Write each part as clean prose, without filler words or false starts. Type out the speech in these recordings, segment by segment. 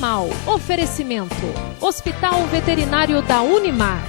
Animal. Oferecimento: Hospital Veterinário da Unimar.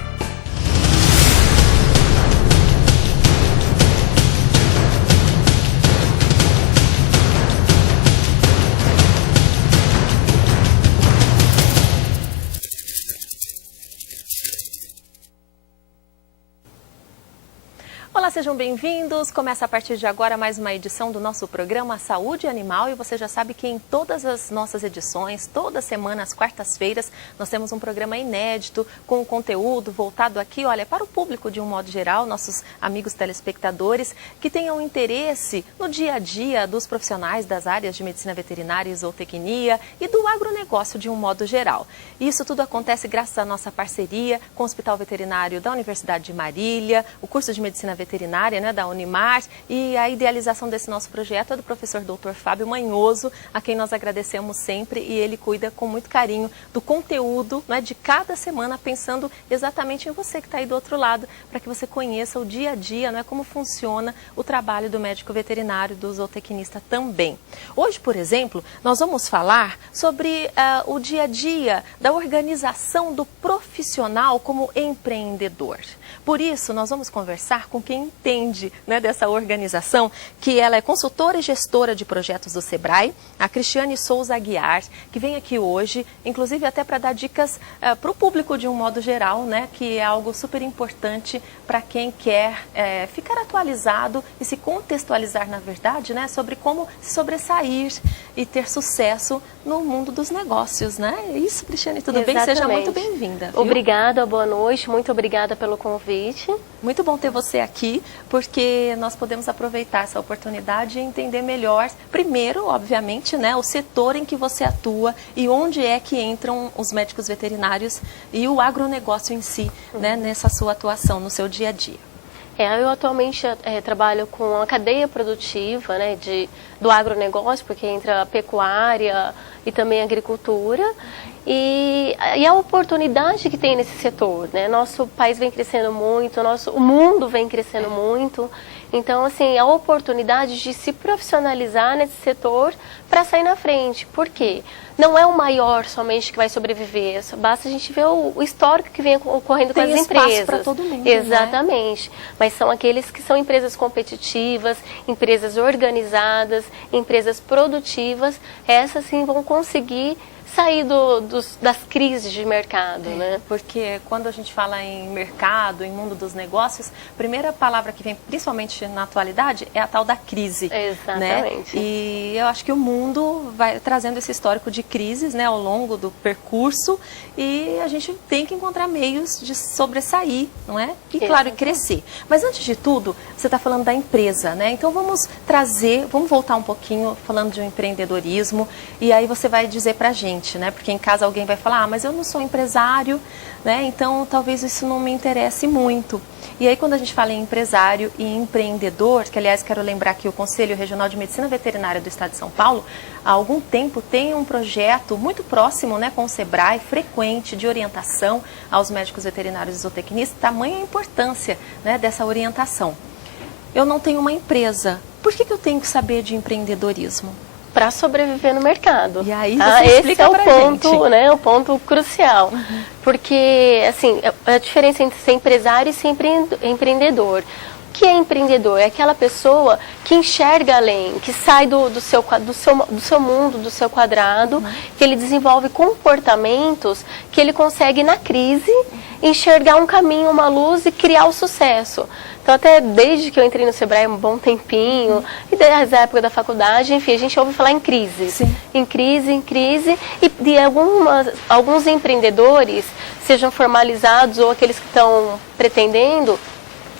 Olá, sejam bem-vindos. Começa a partir de agora mais uma edição do nosso programa Saúde Animal e você já sabe que em todas as nossas edições, toda semana, às quartas-feiras, nós temos um programa inédito com conteúdo voltado aqui, olha, para o público de um modo geral, nossos amigos telespectadores que tenham interesse no dia a dia dos profissionais das áreas de medicina veterinária e zootecnia e do agronegócio de um modo geral. Isso tudo acontece graças à nossa parceria com o Hospital Veterinário da Universidade de Marília, o curso de medicina veterinária, né, da Unimar, e a idealização desse nosso projeto é do professor Dr. Fábio Manhoso, a quem nós agradecemos sempre, e ele cuida com muito carinho do conteúdo, né, de cada semana, pensando exatamente em você que está aí do outro lado, para que você conheça o dia a dia, né, como funciona o trabalho do médico veterinário, do zootecnista também. Hoje, por exemplo, nós vamos falar sobre o dia a dia da organização do profissional como empreendedor. Por isso, nós vamos conversar com quem entende, né, dessa organização, que ela é consultora e gestora de projetos do Sebrae, a Cristiane Souza Aguiar, que vem aqui hoje, inclusive até para dar dicas para o público de um modo geral, né, que é algo super importante para quem quer ficar atualizado e se contextualizar, na verdade, né, sobre como se sobressair e ter sucesso no mundo dos negócios, né? É isso, Cristiane, tudo bem? Seja muito bem-vinda. Obrigada, boa noite, muito obrigada pelo convite. Muito bom ter você aqui, porque nós podemos aproveitar essa oportunidade e entender melhor, primeiro, obviamente, né, o setor em que você atua e onde é que entram os médicos veterinários e o agronegócio em si, né, nessa sua atuação, no seu dia a dia. Eu atualmente trabalho com a cadeia produtiva, né, do agronegócio, porque entra a pecuária e também a agricultura. E a oportunidade que tem nesse setor, né? Nosso país vem crescendo muito, o mundo vem crescendo muito. Então, assim, a oportunidade de se profissionalizar nesse setor para sair na frente. Por quê? Não é o maior somente que vai sobreviver. Basta a gente ver o histórico que vem ocorrendo com as empresas. Tem espaço para todo mundo, exatamente. Né? Mas são aqueles que são empresas competitivas, empresas organizadas, empresas produtivas. Essas sim vão conseguir sair das crises de mercado, né? Porque quando a gente fala em mercado, em mundo dos negócios, a primeira palavra que vem, principalmente na atualidade, é a tal da crise. Exatamente. Né? E eu acho que o mundo vai trazendo esse histórico de crises, né, ao longo do percurso, e a gente tem que encontrar meios de sobressair, não é? E, claro, crescer. Mas antes de tudo, você está falando da empresa, né? Então vamos voltar um pouquinho falando de um empreendedorismo, e aí você vai dizer pra gente, né? Porque em casa alguém vai falar, mas eu não sou empresário, né? Então talvez isso não me interesse muito. E aí quando a gente fala em empresário e empreendedor, que aliás quero lembrar que o Conselho Regional de Medicina Veterinária do Estado de São Paulo, há algum tempo tem um projeto muito próximo, né, com o Sebrae, frequente, de orientação aos médicos veterinários e zootecnistas, tamanha a importância, né, dessa orientação. Eu não tenho uma empresa, por que eu tenho que saber de empreendedorismo? Para sobreviver no mercado. E aí você explica pra gente. Esse é o ponto, né, o ponto crucial. Porque, assim, a diferença entre ser empresário e ser empreendedor. O que é empreendedor? É aquela pessoa que enxerga além, que sai do seu mundo, do seu quadrado, que ele desenvolve comportamentos que ele consegue, na crise, enxergar um caminho, uma luz e criar o sucesso. Então, até desde que eu entrei no Sebrae, um bom tempinho, e desde a época da faculdade, enfim, a gente ouve falar em crise. Sim. Em crise, e de alguns empreendedores, sejam formalizados ou aqueles que estão pretendendo,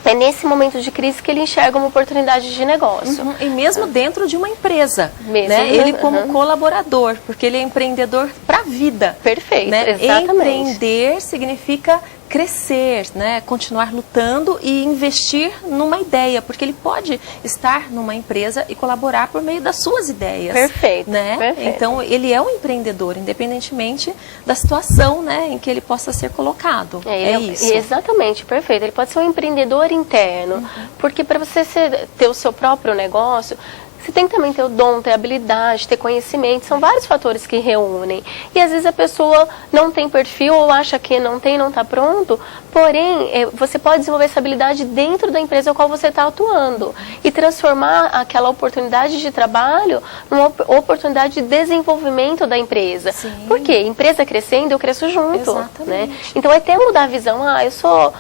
é nesse momento de crise que ele enxerga uma oportunidade de negócio. E mesmo dentro de uma empresa, mesmo, né? Ele como colaborador, porque ele é empreendedor para a vida. Perfeito, né? exatamente. Empreender significa crescer, né? Continuar lutando e investir numa ideia, porque ele pode estar numa empresa e colaborar por meio das suas ideias. Perfeito, né? perfeito. Então, ele é um empreendedor, independentemente da situação, né, em que ele possa ser colocado. É isso. Exatamente, perfeito. Ele pode ser um empreendedor interno, porque para você ter o seu próprio negócio, você tem que também ter o dom, ter habilidade, ter conhecimento, são vários fatores que reúnem. E às vezes a pessoa não tem perfil ou acha que não está pronto, porém, você pode desenvolver essa habilidade dentro da empresa ao qual você está atuando e transformar aquela oportunidade de trabalho numa oportunidade de desenvolvimento da empresa. Sim. Por quê? Empresa crescendo, eu cresço junto. Exatamente. Né? Então, é até mudar a visão. Eu sou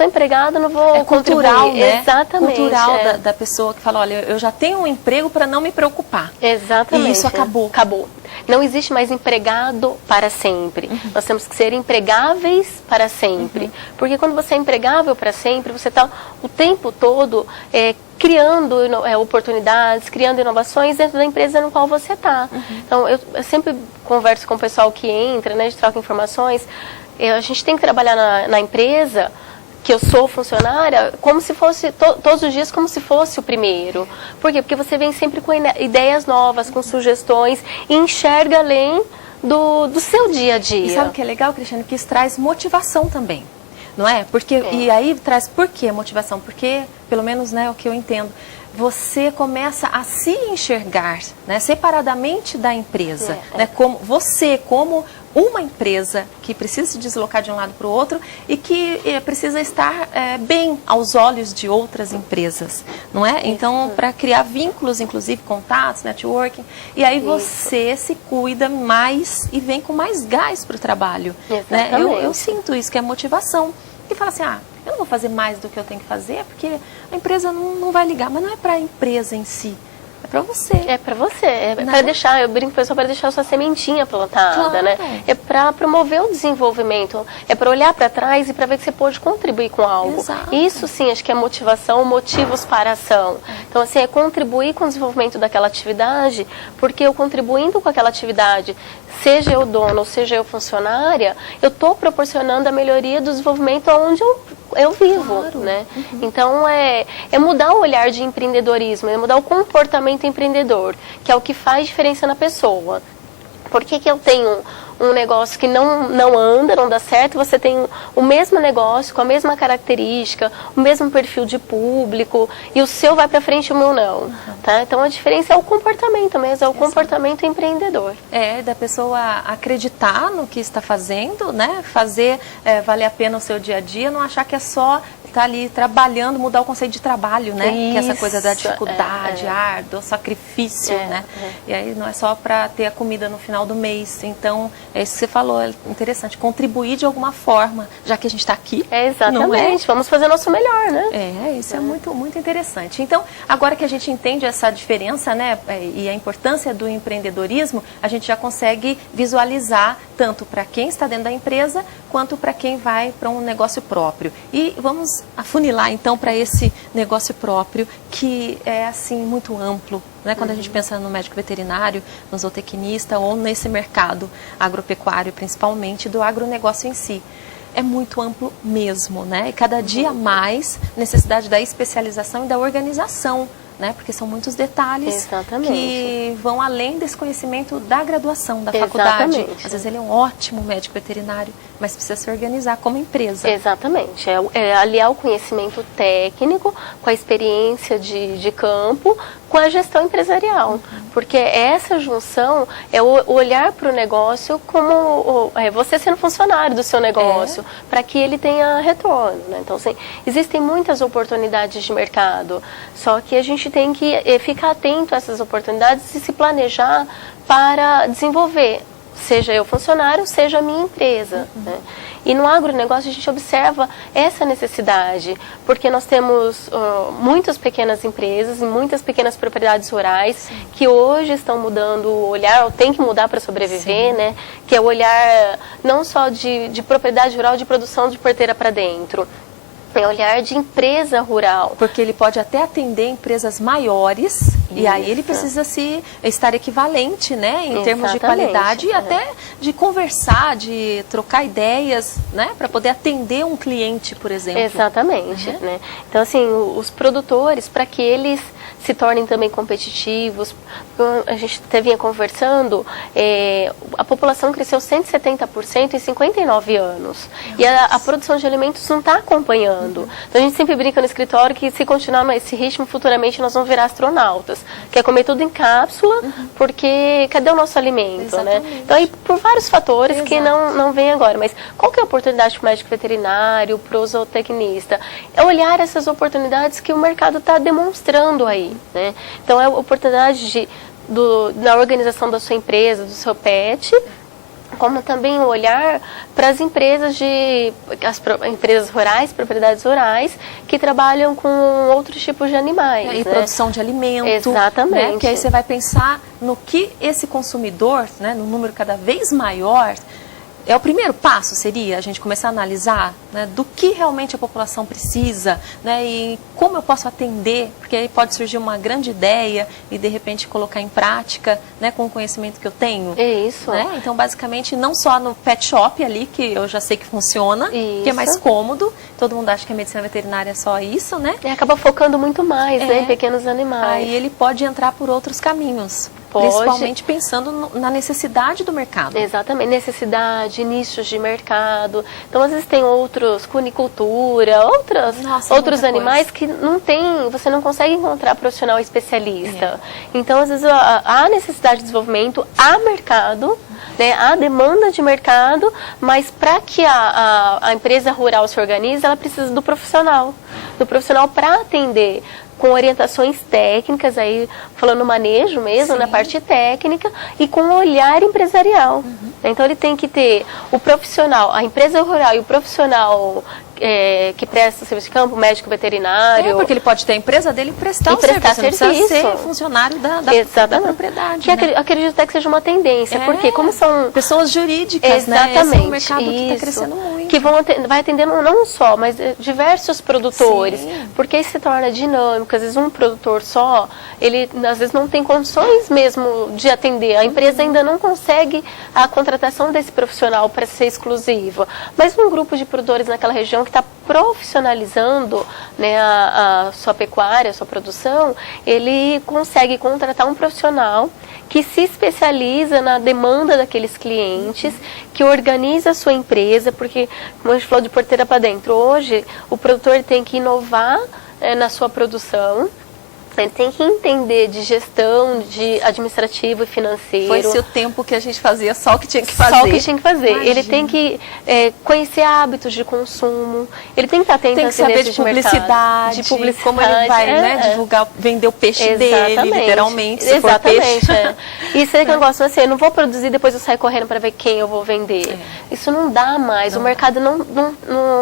empregado, não vou cultural, contribuir. né? Exatamente. Cultural da pessoa que fala, olha, eu já tenho um emprego para não me preocupar. Exatamente. E isso acabou. Acabou. Não existe mais empregado para sempre. Nós temos que ser empregáveis para sempre. Porque quando você é empregável para sempre, você está o tempo todo criando oportunidades, criando inovações dentro da empresa no qual você está. Então, eu sempre converso com o pessoal que entra, né, de troca informações. A gente tem que trabalhar na empresa, que eu sou funcionária, como se fosse, todos os dias, como se fosse o primeiro. Por quê? Porque você vem sempre com ideias novas, com sugestões, e enxerga além do seu dia a dia. E sabe o que é legal, Cristiane? Que isso traz motivação também, não é? Porque, e aí traz, por que motivação? Porque, pelo menos, né, o que eu entendo, você começa a se enxergar, né, separadamente da empresa, né, como uma empresa que precisa se deslocar de um lado para o outro e que precisa estar bem aos olhos de outras empresas, não é? Então, para criar vínculos, inclusive contatos, networking, e aí você se cuida mais e vem com mais gás para o trabalho. Né? Eu sinto isso, que é motivação. E fala assim, eu não vou fazer mais do que eu tenho que fazer, porque a empresa não vai ligar, mas não é para a empresa em si. É para você. É para você. É para deixar, eu brinco com o pessoal, para deixar a sua sementinha plantada, né? É para promover o desenvolvimento. É para olhar para trás e para ver que você pode contribuir com algo. Exato. Isso sim, acho que é motivação, motivos para a ação. Então, assim, é contribuir com o desenvolvimento daquela atividade, porque eu contribuindo com aquela atividade, seja eu dono ou seja eu funcionária, eu estou proporcionando a melhoria do desenvolvimento onde eu vivo, né? Então, é mudar o olhar de empreendedorismo, é mudar o comportamento empreendedor, que é o que faz diferença na pessoa. Por que eu tenho um negócio que não anda, não dá certo, você tem o mesmo negócio, com a mesma característica, o mesmo perfil de público, e o seu vai para frente e o meu não. Tá? Então, a diferença é o comportamento mesmo, é o comportamento empreendedor. Da pessoa acreditar no que está fazendo, né? Fazer valer a pena o seu dia a dia, não achar que é só estar ali trabalhando, mudar o conceito de trabalho, né? Que é essa coisa da dificuldade, árduo, sacrifício, né? E aí não é só para ter a comida no final do mês. Então, é isso que você falou, é interessante, contribuir de alguma forma, já que a gente está aqui. Exatamente, vamos fazer o nosso melhor, né? Isso é muito, muito interessante. Então, agora que a gente entende essa diferença, né, e a importância do empreendedorismo, a gente já consegue visualizar tanto para quem está dentro da empresa, quanto para quem vai para um negócio próprio. E vamos afunilar, então, para esse negócio próprio, que é, assim, muito amplo. Né? Quando a gente pensa no médico veterinário, no zootecnista ou nesse mercado agropecuário, principalmente, do agronegócio em si. É muito amplo mesmo, né? E cada dia mais necessidade da especialização e da organização, né? Porque são muitos detalhes que vão além desse conhecimento da graduação, da faculdade. Às vezes ele é um ótimo médico veterinário, mas precisa se organizar como empresa. Exatamente. É aliar o conhecimento técnico com a experiência de campo, com a gestão empresarial. Porque essa junção é o olhar para o negócio como você sendo funcionário do seu negócio, para que ele tenha retorno. Né? Então, assim, existem muitas oportunidades de mercado, só que a gente tem que ficar atento a essas oportunidades e se planejar para desenvolver, seja eu funcionário, seja a minha empresa. Né? E no agronegócio a gente observa essa necessidade, porque nós temos muitas pequenas empresas e muitas pequenas propriedades rurais que hoje estão mudando o olhar, ou tem que mudar para sobreviver, né? Que é o olhar não só de propriedade rural, de produção de porteira para dentro, é olhar de empresa rural. Porque ele pode até atender empresas maiores, e aí ele precisa estar equivalente, né, em termos de qualidade e até de conversar, de trocar ideias, né, para poder atender um cliente, por exemplo. Exatamente. Né? Então, assim, os produtores, para que eles se tornem também competitivos, a gente vinha conversando, a população cresceu 170% em 59 anos. E a produção de alimentos não está acompanhando. Então a gente sempre brinca no escritório que se continuar nesse ritmo, futuramente nós vamos virar astronautas. crianças, quer comer tudo em cápsula, porque cadê o nosso alimento, né? Então, aí, por vários fatores que não vem agora. Mas qual que é a oportunidade para o médico veterinário, para o zootecnista? É olhar essas oportunidades que o mercado está demonstrando aí, né? Então, é a oportunidade da organização da sua empresa, do seu pet, como também o olhar para as empresas empresas rurais, propriedades rurais, que trabalham com outros tipos de animais. E produção de alimento. Exatamente. Né? Que aí você vai pensar no que esse consumidor, né, no número cada vez maior. O primeiro passo seria a gente começar a analisar, né, do que realmente a população precisa, né, e como eu posso atender, porque aí pode surgir uma grande ideia e de repente colocar em prática, né, com o conhecimento que eu tenho. Isso. Né? Então, basicamente, não só no pet shop ali, que eu já sei que funciona, que é mais cômodo, todo mundo acha que a medicina veterinária é só isso, né? E acaba focando muito mais, né, em pequenos animais. Aí ele pode entrar por outros caminhos. Principalmente pensando na necessidade do mercado. Exatamente, necessidade, nichos de mercado. Então, às vezes tem outros, cunicultura, outros animais que você não consegue encontrar profissional especialista. Então, às vezes, há necessidade de desenvolvimento, há mercado, né, há demanda de mercado, mas para que a empresa rural se organize, ela precisa do profissional para atender, com orientações técnicas, aí falando manejo mesmo, na parte técnica, e com um olhar empresarial. Então ele tem que ter o profissional, a empresa rural e o profissional que presta serviço de campo, médico veterinário. Porque ele pode ter a empresa dele e prestar o serviço. Não precisa ser funcionário da propriedade. Que acredito até que seja uma tendência, porque como são pessoas jurídicas, né? Esse é um mercado que está crescendo muito. Que vai atendendo não só, mas diversos produtores, porque isso se torna dinâmico. Às vezes um produtor só, ele às vezes não tem condições mesmo de atender. A empresa ainda não consegue a contratação desse profissional para ser exclusiva. Mas um grupo de produtores naquela região que está profissionalizando, né, a sua pecuária, a sua produção, ele consegue contratar um profissional que se especializa na demanda daqueles clientes, que organiza a sua empresa, porque, como a gente falou de porteira para dentro, hoje o produtor tem que inovar na sua produção. Ele tem que entender de gestão, de administrativo e financeiro. Foi-se o tempo que a gente fazia só o que tinha que fazer. Só o que tinha que fazer. Imagina. Ele tem que conhecer hábitos de consumo. Ele tem que estar atento tem que saber de publicidade, como ele vai divulgar, vender o peixe dele, literalmente, se for peixe. Isso é que eu gosto, assim, eu não vou produzir, depois eu saio correndo para ver quem eu vou vender. Isso não dá mais. O mercado não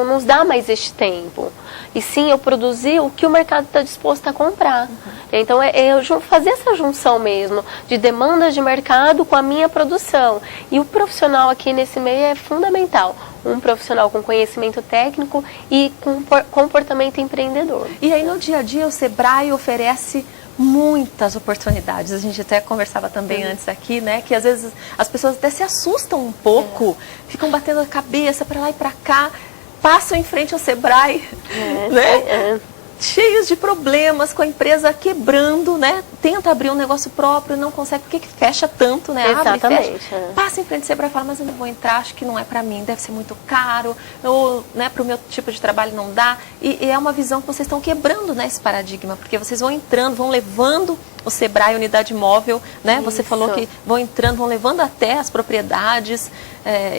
nos dá mais este tempo. E sim, eu produzir o que o mercado está disposto a comprar. Então, eu fazer essa junção mesmo, de demandas de mercado com a minha produção. E o profissional aqui nesse meio é fundamental. Um profissional com conhecimento técnico e com comportamento empreendedor. E aí, no dia a dia, o Sebrae oferece muitas oportunidades. A gente até conversava também antes aqui, né? Que às vezes as pessoas até se assustam um pouco, ficam batendo a cabeça para lá e para cá, passam em frente ao Sebrae, né? Cheios de problemas, com a empresa quebrando, né? Tenta abrir um negócio próprio, não consegue, porque que fecha tanto, né? Exatamente. Abre e fecha. Passa em frente ao Sebrae e fala, mas eu não vou entrar, acho que não é para mim, deve ser muito caro, ou, né, para o meu tipo de trabalho não dá. E é uma visão que vocês estão quebrando, né, esse paradigma, porque vocês vão entrando, vão levando o Sebrae, unidade móvel, né? Você falou que vão entrando, vão levando até as propriedades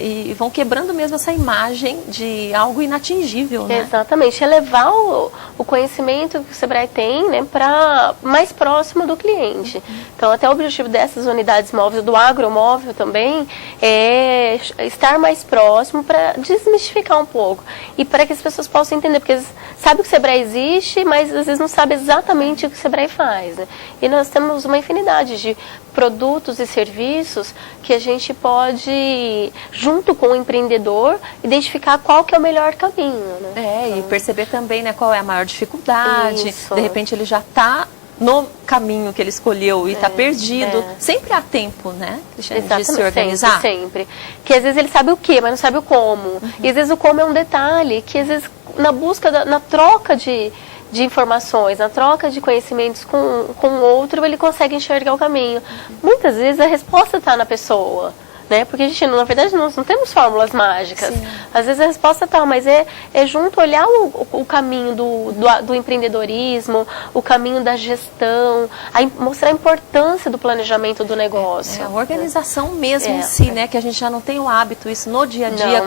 e vão quebrando mesmo essa imagem de algo inatingível, né? Exatamente, é levar o conhecimento que o Sebrae tem, né, para mais próximo do cliente. Então, até o objetivo dessas unidades móveis, do agromóvel também, é estar mais próximo para desmistificar um pouco e para que as pessoas possam entender, porque sabe que o Sebrae existe, mas às vezes não sabe exatamente o que o Sebrae faz, né? E nós temos uma infinidade de produtos e serviços que a gente pode, junto com o empreendedor, identificar qual que é o melhor caminho, né? E perceber também, né, qual é a maior dificuldade. De repente ele já está no caminho que ele escolheu e está perdido. Sempre há tempo, né, Cristiane, de se organizar? Sempre. Que às vezes ele sabe o que, mas não sabe o como. E às vezes o como é um detalhe, que às vezes na busca, na troca de informações, na troca de conhecimentos com o outro, ele consegue enxergar o caminho. Muitas vezes a resposta está na pessoa, né? Porque a gente, na verdade, nós não temos fórmulas mágicas. Sim. Às vezes a resposta tá, mas é junto olhar o caminho do empreendedorismo, o caminho da gestão, mostrar a importância do planejamento do negócio. A organização mesmo em si, né? Que a gente já não tem o hábito, isso no dia a dia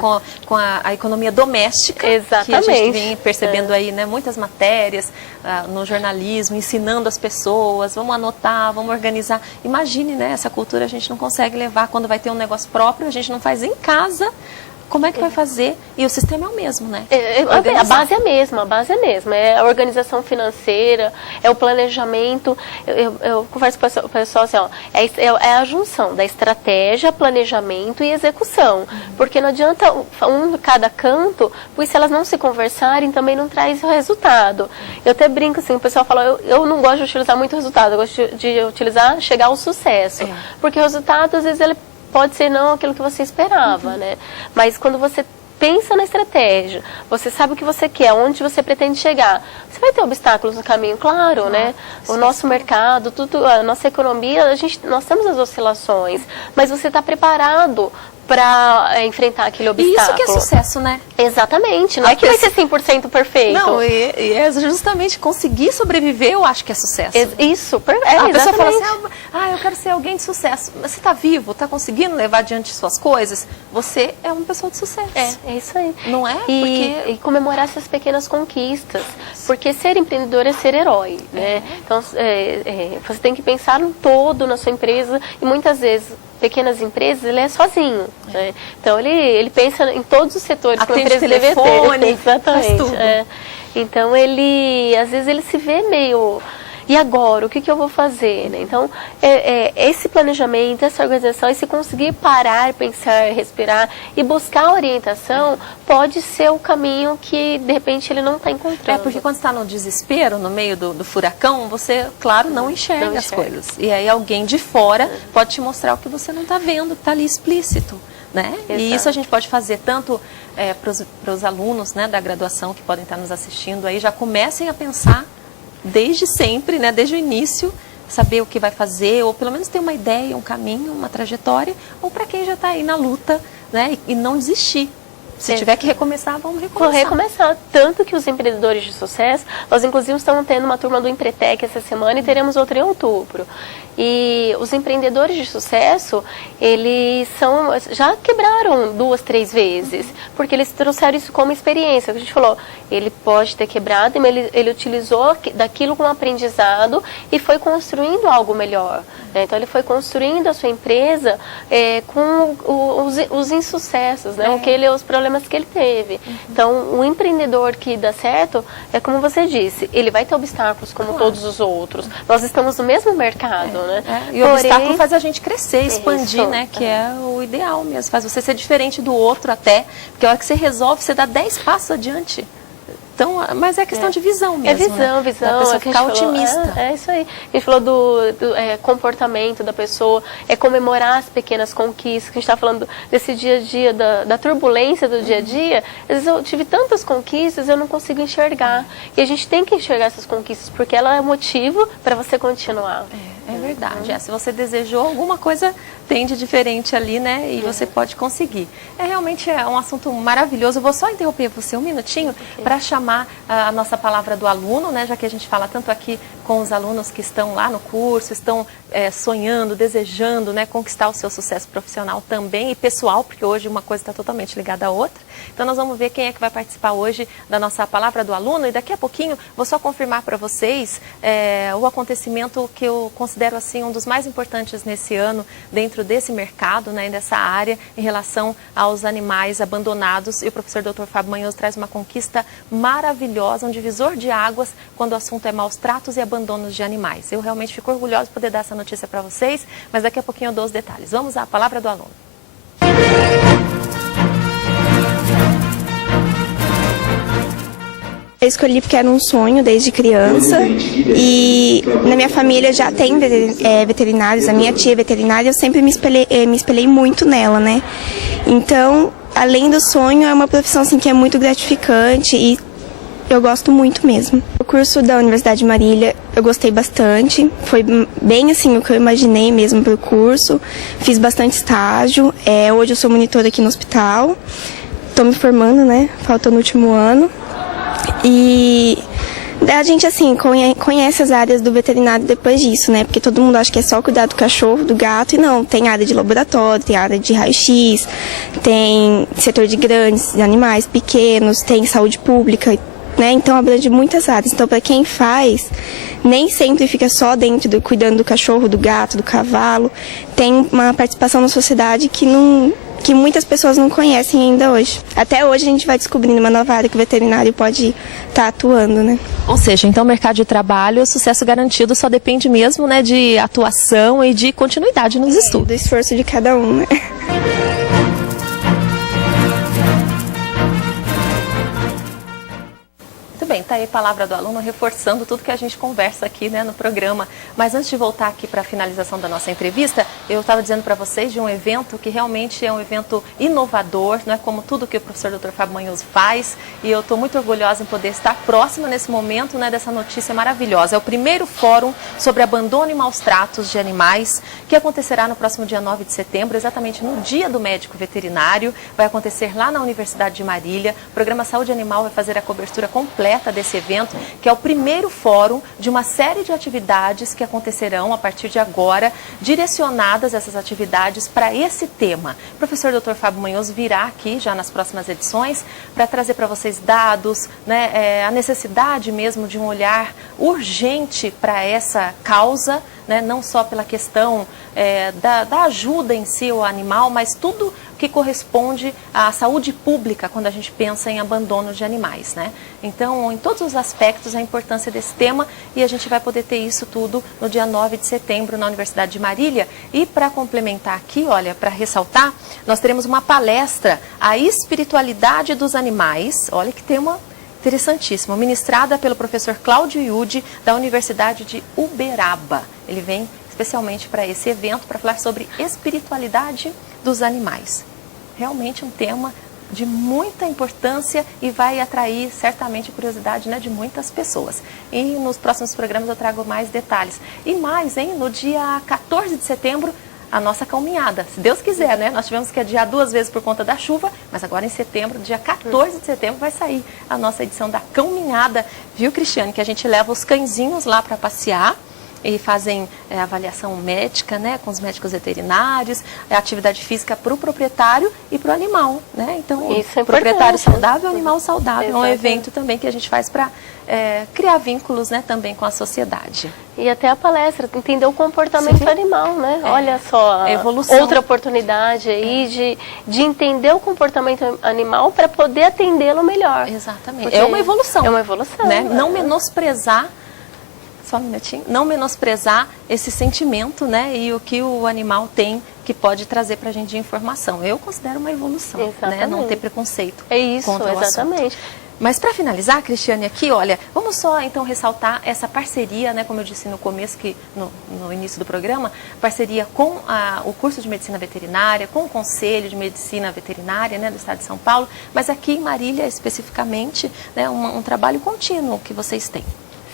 com a economia doméstica. Exatamente. Que a gente vem percebendo aí, né? Muitas matérias no jornalismo, ensinando as pessoas, vamos anotar, vamos organizar. Imagine, né? Essa cultura a gente não consegue levar quando vai ter um negócio próprio, a gente não faz em casa. Como é que vai fazer? E o sistema é o mesmo, né? A base é a mesma. É a organização financeira, é o planejamento. Eu converso com o pessoal assim, ó, é a junção da estratégia, planejamento e execução. Porque não adianta cada canto, porque se elas não se conversarem, também não traz o resultado. Eu até brinco assim, o pessoal fala, eu não gosto de utilizar muito resultado, eu gosto de utilizar chegar ao sucesso. Porque o resultado, às vezes, ele pode ser não aquilo que você esperava, né? Mas quando você pensa na estratégia, você sabe o que você quer, onde você pretende chegar. Você vai ter obstáculos no caminho, claro, né? O nosso mercado, a nossa economia, nós temos as oscilações, mas você está preparado para enfrentar aquele obstáculo. E isso que é sucesso, né? Exatamente. Não é que vai ser 100% perfeito. Não, e é justamente conseguir sobreviver, eu acho que é sucesso. Isso, a pessoa fala assim, eu quero ser alguém de sucesso. Mas você está vivo, está conseguindo levar adiante suas coisas? Você é uma pessoa de sucesso. É isso aí. Não é? E comemorar essas pequenas conquistas. Porque ser empreendedor é ser herói, né? Então, você tem que pensar no todo na sua empresa e muitas vezes pequenas empresas, ele é sozinho. Né? Então, ele pensa em todos os setores. Atende telefone, exatamente. Faz tudo. Então, às vezes ele se vê meio... E agora, o que eu vou fazer? Né? Então, esse planejamento, essa organização, e se conseguir parar, pensar, respirar e buscar orientação, pode ser o caminho que, de repente, ele não está encontrando. Porque quando está no desespero, no meio do furacão, você, claro, não enxerga as coisas. E aí alguém de fora pode te mostrar o que você não está vendo, que está ali explícito. Né? E isso a gente pode fazer tanto para os alunos, né, da graduação que podem estar nos assistindo aí, já comecem a pensar desde sempre, né, desde o início, saber o que vai fazer, ou pelo menos ter uma ideia, um caminho, uma trajetória, ou para quem já está aí na luta, né, e não desistir. Se tiver que recomeçar, vamos recomeçar. Vou recomeçar. Tanto que os empreendedores de sucesso, nós inclusive estamos tendo uma turma do Empretec essa semana e teremos outra em outubro. E os empreendedores de sucesso, eles já quebraram 2, 3 vezes, porque eles trouxeram isso como experiência. A gente falou, ele pode ter quebrado, mas ele utilizou daquilo como aprendizado e foi construindo algo melhor. Né? Então, ele foi construindo a sua empresa com os insucessos, né? Os problemas que ele teve. Então, o empreendedor que dá certo, é como você disse, ele vai ter obstáculos como todos os outros. Nós estamos no mesmo mercado, né? E o obstáculo faz a gente crescer, expandir, né? Que é o ideal mesmo. Faz você ser diferente do outro até, porque a hora que você resolve, você dá 10 passos adiante. Então, mas é questão de visão mesmo. Visão. A pessoa ficar otimista. É isso aí. A gente falou do comportamento da pessoa, comemorar as pequenas conquistas. A gente está falando desse dia a dia, da turbulência do dia a dia. Às vezes eu tive tantas conquistas, eu não consigo enxergar. E a gente tem que enxergar essas conquistas, porque ela é motivo para você continuar. É verdade. Se você desejou alguma coisa, tem de diferente ali, né? E você pode conseguir. Realmente um assunto maravilhoso. Eu vou só interromper você um minutinho para chamar a nossa palavra do aluno, né? Já que a gente fala tanto aqui com os alunos que estão lá no curso, estão sonhando, desejando, né? Conquistar o seu sucesso profissional também e pessoal, porque hoje uma coisa está totalmente ligada à outra. Então nós vamos ver quem é que vai participar hoje da nossa palavra do aluno e daqui a pouquinho vou só confirmar para vocês o acontecimento que eu considero assim um dos mais importantes nesse ano dentro desse mercado, né, dessa área em relação aos animais abandonados, e o professor Dr. Fábio Manhoso traz uma conquista maravilhosa, um divisor de águas quando o assunto é maus tratos e abandonos de animais. Eu realmente fico orgulhosa de poder dar essa notícia para vocês, mas daqui a pouquinho eu dou os detalhes. Vamos à palavra do aluno. Eu escolhi porque era um sonho desde criança e na minha família já tem veterinários, a minha tia é veterinária, eu sempre me espelhei muito nela, né? Então, além do sonho, é uma profissão assim, que é muito gratificante e eu gosto muito mesmo. O curso da Universidade de Marília eu gostei bastante, foi bem assim o que eu imaginei mesmo para o curso, fiz bastante estágio, hoje eu sou monitora aqui no hospital, estou me formando, né, falta no último ano, e a gente, assim, conhece as áreas do veterinário depois disso, né? Porque todo mundo acha que é só cuidar do cachorro, do gato, e não. Tem área de laboratório, tem área de raio-x, tem setor de grandes animais, pequenos, tem saúde pública, né? Então abrange muitas áreas. Então, para quem faz, nem sempre fica só dentro do cuidando do cachorro, do gato, do cavalo. Tem uma participação na sociedade que muitas pessoas não conhecem ainda hoje. Até hoje a gente vai descobrindo uma nova área que o veterinário pode estar atuando, né? Ou seja, então o mercado de trabalho, o sucesso garantido só depende mesmo, né, de atuação e de continuidade nos estudos. Do esforço de cada um, né? Bem, tá aí a palavra do aluno reforçando tudo que a gente conversa aqui, né, no programa. Mas antes de voltar aqui para a finalização da nossa entrevista, eu estava dizendo para vocês de um evento que realmente é um evento inovador, não é como tudo que o professor Dr. Fábio Manhoso faz, e eu estou muito orgulhosa em poder estar próxima nesse momento, né, dessa notícia maravilhosa. É o primeiro fórum sobre abandono e maus tratos de animais, que acontecerá no próximo dia 9 de setembro, exatamente no Dia do Médico Veterinário. Vai acontecer lá na Universidade de Marília. O programa Saúde Animal vai fazer a cobertura completa desse evento, que é o primeiro fórum de uma série de atividades que acontecerão a partir de agora, direcionadas essas atividades para esse tema. O professor Dr. Fábio Manhoso virá aqui já nas próximas edições para trazer para vocês dados, né, a necessidade mesmo de um olhar urgente para essa causa, né, não só pela questão da ajuda em si ao animal, mas tudo que corresponde à saúde pública quando a gente pensa em abandono de animais, né? Então, em todos os aspectos, a importância desse tema, e a gente vai poder ter isso tudo no dia 9 de setembro na Universidade de Marília. E para complementar aqui, olha, para ressaltar, nós teremos uma palestra, A Espiritualidade dos Animais, olha que tema interessantíssimo, ministrada pelo professor Cláudio Iude, da Universidade de Uberaba. Ele vem especialmente para esse evento para falar sobre espiritualidade dos animais. Realmente um tema de muita importância e vai atrair certamente a curiosidade, né, de muitas pessoas. E nos próximos programas eu trago mais detalhes. E mais, hein, no dia 14 de setembro, a nossa caminhada, se Deus quiser, né? Nós tivemos que adiar 2 vezes por conta da chuva, mas agora em setembro, dia 14 de setembro, vai sair a nossa edição da caminhada, viu, Cristiane? Que a gente leva os cãezinhos lá para passear e fazem avaliação médica, né, com os médicos veterinários, atividade física para o proprietário e para o animal, né? Então, isso é proprietário saudável, animal saudável. Exatamente. É um evento também que a gente faz para criar vínculos, né, também com a sociedade. E até a palestra, entender o comportamento animal, né? Olha só, evolução. Outra oportunidade aí de entender o comportamento animal para poder atendê-lo melhor. Exatamente. Porque é uma evolução. É uma evolução. Né? Não menosprezar, só um minutinho, não menosprezar esse sentimento, né, e o que o animal tem que pode trazer para a gente de informação. Eu considero uma evolução, né, não ter preconceito. É isso, contra o exatamente. assunto. Mas para finalizar, Cristiane, aqui, olha, vamos só então ressaltar essa parceria, né, como eu disse no começo, que no início do programa, parceria com o curso de Medicina Veterinária, com o Conselho de Medicina Veterinária, né, do Estado de São Paulo, mas aqui em Marília especificamente, né, um trabalho contínuo que vocês têm.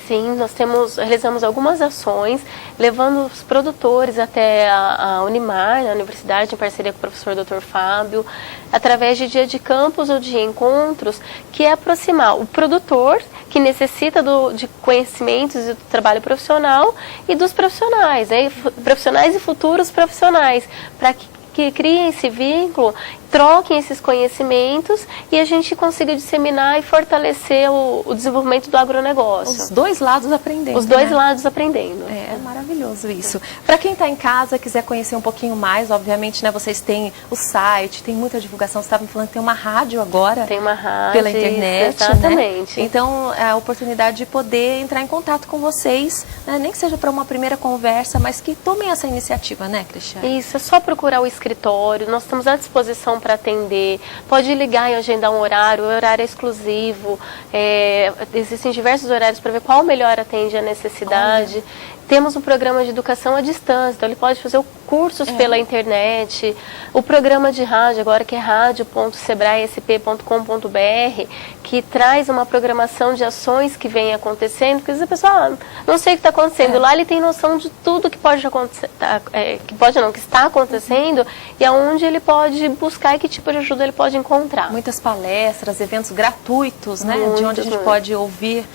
Sim, nós realizamos algumas ações, levando os produtores até a Unimar, na universidade, em parceria com o professor Dr. Fábio, através de dia de campus ou de encontros, que é aproximar o produtor, que necessita de conhecimentos e do trabalho profissional, e dos profissionais, né? Profissionais e futuros profissionais, para que criem esse vínculo, troquem esses conhecimentos e a gente consiga disseminar e fortalecer o desenvolvimento do agronegócio. Os dois lados aprendendo. Os dois né? lados aprendendo. É maravilhoso isso. Para quem está em casa, quiser conhecer um pouquinho mais, obviamente, né, vocês têm o site, tem muita divulgação. Você estava me falando que tem uma rádio agora. Tem uma rádio. Pela internet. Exatamente. Né? Então, é a oportunidade de poder entrar em contato com vocês, né, nem que seja para uma primeira conversa, mas que tomem essa iniciativa, né, Cristiane? Isso, é só procurar o escritório, nós estamos à disposição para atender, pode ligar e agendar um horário, o horário é exclusivo, existem diversos horários para ver qual melhor atende a necessidade. Temos um programa de educação à distância, então ele pode fazer cursos pela internet, o programa de rádio agora que é radio.sebraesp.com.br, que traz uma programação de ações que vem acontecendo, porque às vezes a pessoa não sei o que está acontecendo, lá ele tem noção de tudo que pode acontecer, que está acontecendo e aonde ele pode buscar e que tipo de ajuda ele pode encontrar. Muitas palestras, eventos gratuitos, né? De onde a gente pode ouvir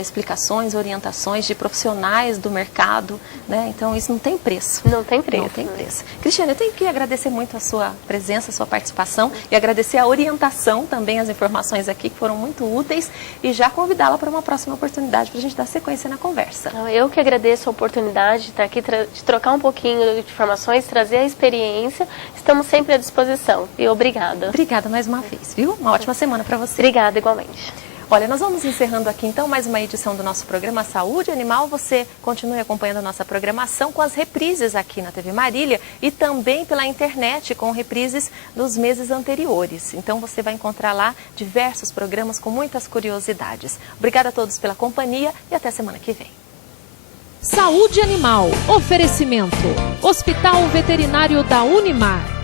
explicações, orientações de profissionais do mercado, né? Então isso não tem preço. Não tem preço. Não tem preço. Cristiane, eu tenho que agradecer muito a sua presença, a sua participação e agradecer a orientação também, as informações aqui que foram muito úteis e já convidá-la para uma próxima oportunidade para a gente dar sequência na conversa. Eu que agradeço a oportunidade de estar aqui, de trocar um pouquinho de informações, trazer a experiência. Estamos sempre à disposição e obrigada. Obrigada mais uma vez, viu? Uma ótima semana para você. Obrigada, igualmente. Olha, nós vamos encerrando aqui então mais uma edição do nosso programa Saúde Animal. Você continue acompanhando a nossa programação com as reprises aqui na TV Marília e também pela internet com reprises dos meses anteriores. Então você vai encontrar lá diversos programas com muitas curiosidades. Obrigada a todos pela companhia e até semana que vem. Saúde Animal. Oferecimento. Hospital Veterinário da Unimar.